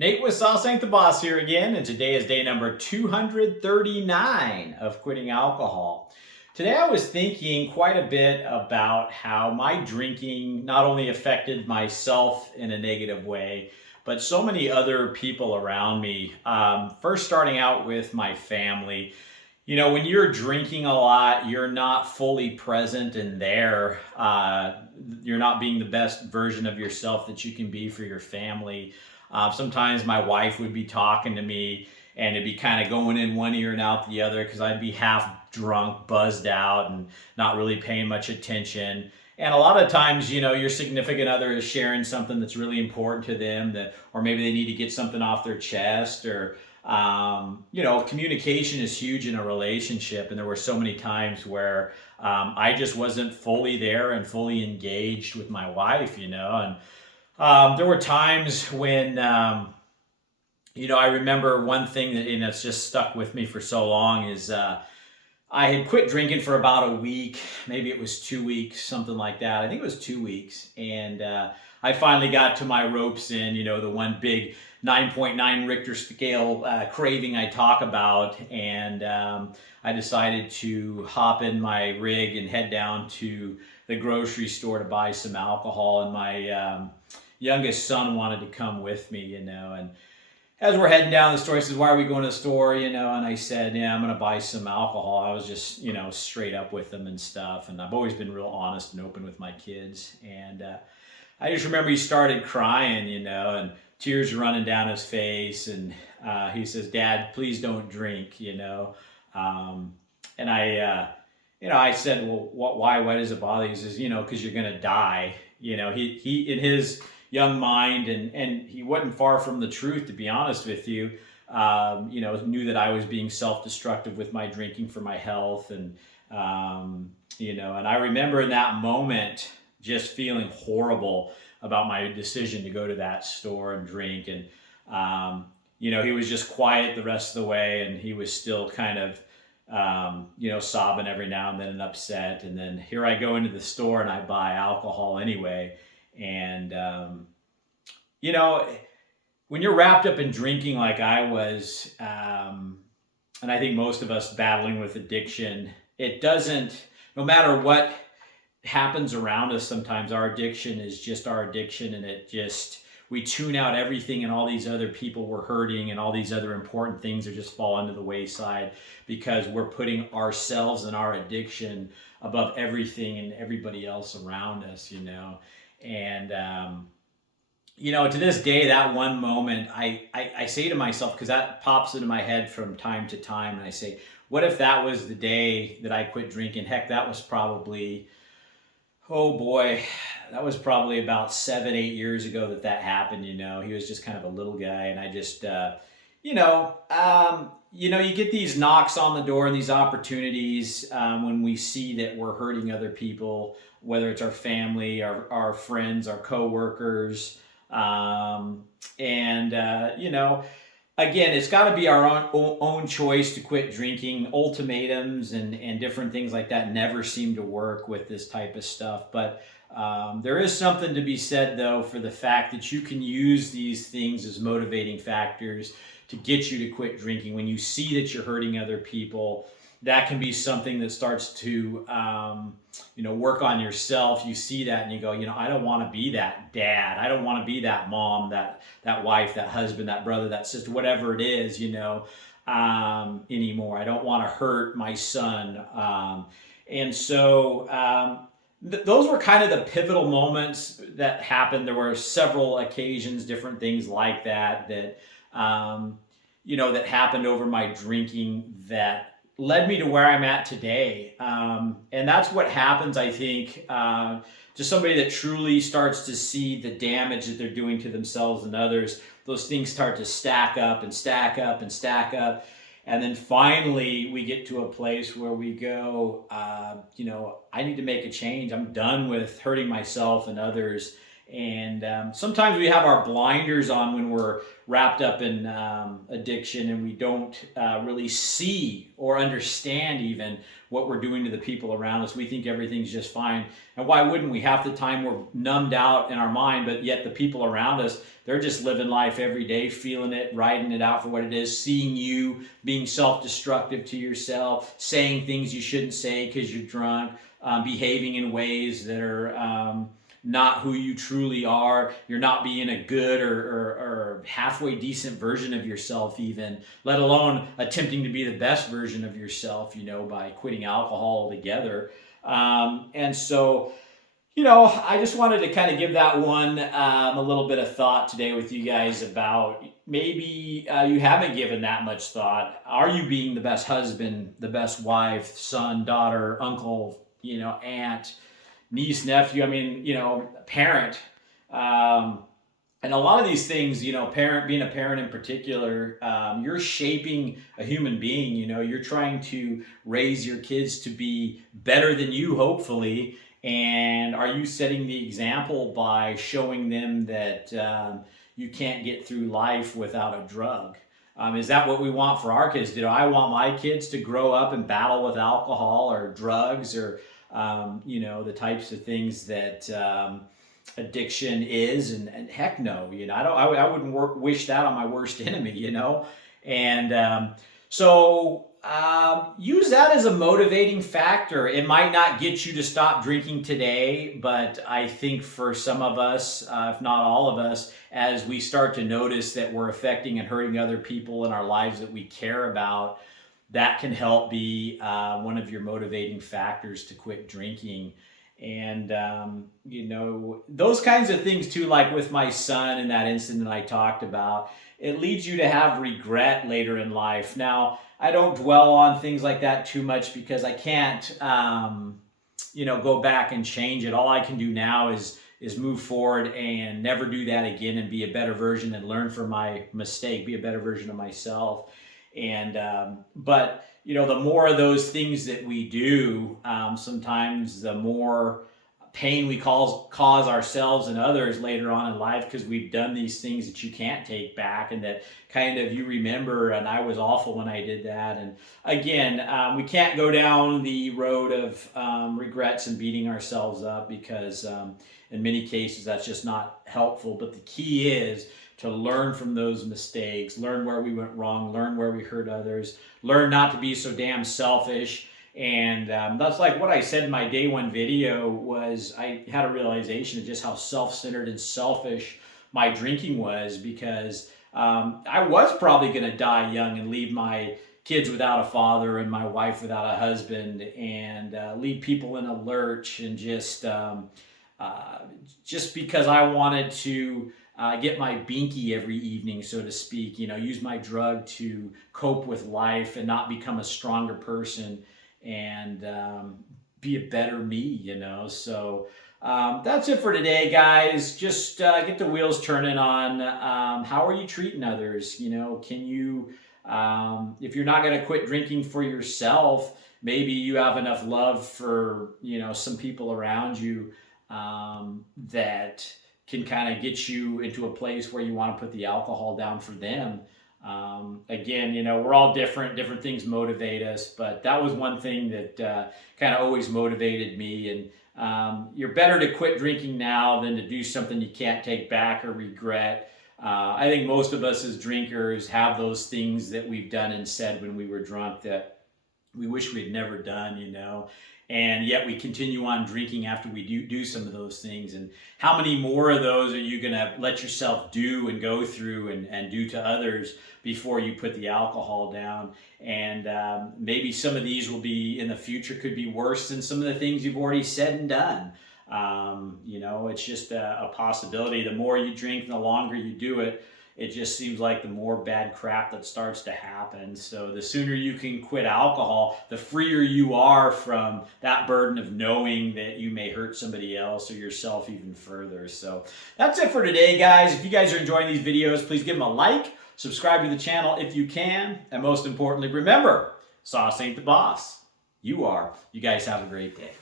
Nate with Sauce Ain't the Boss here again, and today is day number 239 of quitting alcohol. Today I was thinking quite a bit about how my drinking not only affected myself in a negative way, but so many other people around me. First, starting out with my family. When you're drinking a lot, you're not fully present and there. You're not being the best version of yourself that you can be for your family. Sometimes my wife would be talking to me and it'd be kind of going in one ear and out the other because I'd be half drunk, buzzed out, and not really paying much attention. And a lot of times, your significant other is sharing something that's really important to them, or maybe they need to get something off their chest, or communication is huge in a relationship. And there were so many times where I just wasn't fully there and fully engaged with my wife, and there were times when, I remember one thing that it's just stuck with me for so long is I had quit drinking for about a week. Maybe it was 2 weeks, something like that. I think it was 2 weeks. And I finally got to my ropes in, the one big 9.9 Richter scale craving I talk about. And I decided to hop in my rig and head down to the grocery store to buy some alcohol. And my youngest son wanted to come with me, and as we're heading down the store, he says, "Why are we going to the store?" And I said, "Yeah, I'm going to buy some alcohol." I was just, straight up with them and stuff. And I've always been real honest and open with my kids. And I just remember he started crying, and tears running down his face. And he says, "Dad, please don't drink," And I said, "Well, why? Why does it bother you?" He says, "Because you're going to die." He in his young mind, and he wasn't far from the truth, to be honest with you. Knew that I was being self-destructive with my drinking for my health, and and I remember in that moment just feeling horrible about my decision to go to that store and drink. And he was just quiet the rest of the way, and he was still kind of sobbing every now and then and upset. And then here I go into the store and I buy alcohol anyway. And, when you're wrapped up in drinking like I was, and I think most of us battling with addiction, it doesn't, no matter what happens around us, sometimes our addiction is just our addiction, and we tune out everything, and all these other people we're hurting and all these other important things are just falling to the wayside because we're putting ourselves and our addiction above everything and everybody else around us, And, to this day, that one moment, I say to myself, because that pops into my head from time to time, and I say, what if that was the day that I quit drinking? Heck, that was probably, oh boy, that was probably about 7, 8 years ago that happened. He was just kind of a little guy, and I just, you get these knocks on the door and these opportunities when we see that we're hurting other people, whether it's our family, our friends, our coworkers, again, it's got to be our own choice to quit drinking. Ultimatums and different things like that never seem to work with this type of stuff. But there is something to be said, though, for the fact that you can use these things as motivating factors to get you to quit drinking. When you see that you're hurting other people, that can be something that starts to work on yourself. You see that and you go, I don't want to be that dad. I don't want to be that mom, that wife, that husband, that brother, that sister, whatever it is, anymore. I don't want to hurt my son. And so those were kind of the pivotal moments that happened. There were several occasions, different things like that that happened over my drinking that led me to where I'm at today. And that's what happens, I think, to somebody that truly starts to see the damage that they're doing to themselves and others. Those things start to stack up and stack up and stack up. And then finally, we get to a place where we go, I need to make a change. I'm done with hurting myself and others. And sometimes we have our blinders on when we're wrapped up in addiction, and we don't really see or understand even what we're doing to the people around us. We think everything's just fine. And why wouldn't we? Half the time we're numbed out in our mind, but yet the people around us, they're just living life every day, feeling it, riding it out for what it is, seeing you being self-destructive to yourself, saying things you shouldn't say because you're drunk, behaving in ways that are not who you truly are. You're not being a good or halfway decent version of yourself even, let alone attempting to be the best version of yourself, by quitting alcohol altogether. And so, I just wanted to kind of give that one a little bit of thought today with you guys about maybe you haven't given that much thought. Are you being the best husband, the best wife, son, daughter, uncle, aunt, niece, nephew, parent. And a lot of these things, being a parent in particular, you're shaping a human being, you're trying to raise your kids to be better than you, hopefully. And are you setting the example by showing them that you can't get through life without a drug? Is that what we want for our kids? I want my kids to grow up and battle with alcohol or drugs or the types of things that addiction is, and heck no, I wouldn't wish that on my worst enemy, and so use that as a motivating factor. It might not get you to stop drinking today, but I think for some of us, if not all of us, as we start to notice that we're affecting and hurting other people in our lives that we care about, that can help be one of your motivating factors to quit drinking. And, those kinds of things too, like with my son in that incident I talked about, it leads you to have regret later in life. Now, I don't dwell on things like that too much because I can't, go back and change it. All I can do now is move forward and never do that again and be a better version and learn from my mistake, be a better version of myself. And but the more of those things that we do, sometimes the more pain we cause ourselves and others later on in life, because we've done these things that you can't take back and that kind of you remember, and I was awful when I did that. And again, we can't go down the road of regrets and beating ourselves up, because in many cases that's just not helpful. But the key is to learn from those mistakes, learn where we went wrong, learn where we hurt others, learn not to be so damn selfish. And that's like what I said in my day one video. Was I had a realization of just how self-centered and selfish my drinking was, because I was probably going to die young and leave my kids without a father and my wife without a husband, and leave people in a lurch, and just because I wanted to get my binky every evening, so to speak, use my drug to cope with life and not become a stronger person and be a better me, So that's it for today, guys. Just get the wheels turning on how are you treating others? Can you, if you're not going to quit drinking for yourself, maybe you have enough love for, some people around you that can kind of get you into a place where you want to put the alcohol down for them. Again, we're all different things motivate us, but that was one thing that kind of always motivated me. And you're better to quit drinking now than to do something you can't take back or regret. I think most of us as drinkers have those things that we've done and said when we were drunk that we wish we'd never done, and yet we continue on drinking after we do some of those things. And how many more of those are you going to let yourself do and go through and do to others before you put the alcohol down? And maybe some of these will be, in the future, could be worse than some of the things you've already said and done. It's just a possibility. The more you drink and the longer you do it, it just seems like the more bad crap that starts to happen. So the sooner you can quit alcohol, the freer you are from that burden of knowing that you may hurt somebody else or yourself even further. So that's it for today, guys. If you guys are enjoying these videos, please give them a like, subscribe to the channel if you can, and most importantly, remember, sauce ain't the boss. You are. You guys have a great day.